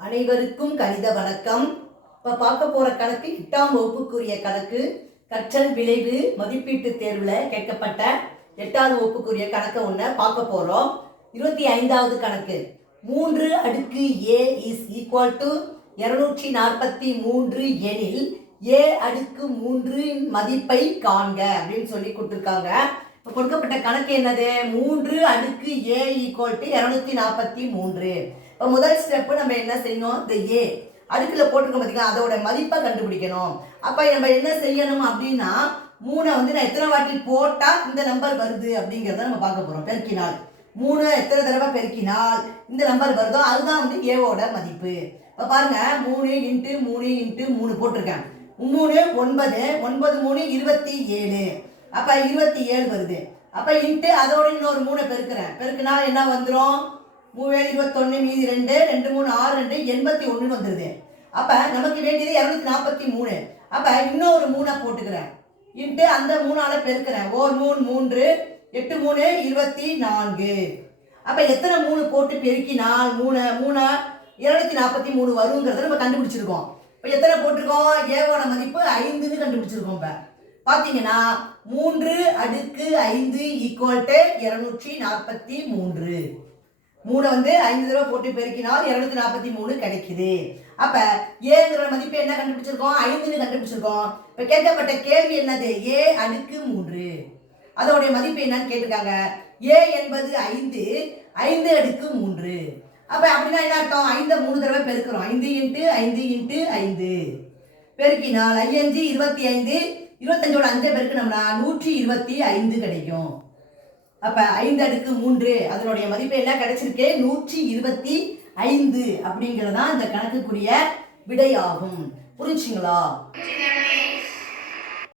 அனைவருக்கும் கணித வணக்கம். இப்போ பார்க்க போகிற கணக்கு 8ஆம் வகுப்புக்குரிய கணக்கு. கற்றல் விளைவு மதிப்பீட்டு தேர்வில் கேட்கப்பட்ட 8வது வகுப்புக்குரிய கணக்கை ஒன்று பார்க்க போகிறோம். 25வது கணக்கு. 3 அடுக்கு a இஸ் ஈக்குவல் டு 243 எனில் a அடுக்கு 3 மதிப்பை காண்க அப்படின்னு சொல்லி கொடுத்துருக்காங்க. இப்போ கொடுக்கப்பட்ட கணக்கு என்னது? 3 அடுக்கு a ஈக்குவல் டு 243. இப்போ முதல் ஸ்டெப்பு நம்ம என்ன செய்யணும்? இந்த ஏ அடுக்கில் போட்டிருக்கோம் பார்த்தீங்கன்னா அதோட மதிப்பை கண்டுபிடிக்கணும். அப்போ நம்ம என்ன செய்யணும் அப்படின்னா 3 நான் எத்தனை வாட்டி போட்டால் இந்த நம்பர் வருது அப்படிங்கிறத நம்ம பார்க்க போகிறோம். பெருக்கினால் 3 எத்தனை தடவை பெருக்கினால் இந்த நம்பர் வருதோ அதுதான் ஏவோட மதிப்பு. இப்போ பாருங்க 3 × 3 × 3 போட்டிருக்கேன். 3 9 9 3 27. அப்போ 27 வருது. அப்போ இன்ட்டு அதோட இன்னொரு 3 பெருக்குனா என்ன வந்துடும்? 3 21 மீதி 2 2 3 6 2 81 வந்துடுது. அப்போ நமக்கு வேண்டியது 243. அப்போ இன்னொரு 3 போட்டுக்கிறேன். இன்ட்டு அந்த 3ஆல் பெருக்கிறேன். 1 3 3 8 3 24. அப்போ எத்தனை 3 போட்டு பெருக்கினால் 3 3 243 வருங்கிறத நம்ம கண்டுபிடிச்சிருக்கோம். இப்போ எத்தனை போட்டிருக்கோம்? ஏவோட மதிப்பு 5ன்னு கண்டுபிடிச்சிருக்கோம். இப்போ பார்த்தீங்கன்னா 3 அடுக்கு 5 ஈக்குவல் டு 243. 3 5 தடவை போட்டு பெருக்கினால் 243 கிடைக்குது. அப்போ ஏங்கிற மதிப்பு என்ன கண்டுபிடிச்சிருக்கோம்? 5ன்னு கண்டுபிடிச்சிருக்கோம். இப்போ கேட்கப்பட்ட கேள்வி என்னது? ஏ அடுக்கு 3 அதோடைய மதிப்பு என்னன்னு கேட்டிருக்காங்க. ஏ என்பது 5 5 அடுக்கு 3. அப்போ அப்படின்னா என்ன அர்த்தம்? 5 3 தடவை பெருக்கிறோம். 5 × 5 × 5 பெருக்கினால் 5 25 25ஓட 5 பெருக்கினோம்னா 125 கிடைக்கும். அப்போ 5 அடுக்கு 3 அதனுடைய மதிப்பு என்ன கிடைச்சிருக்கு? 125 அப்படிங்கிறது தான் இந்த கணக்குக்குரிய விடை ஆகும். புரிஞ்சுங்களா?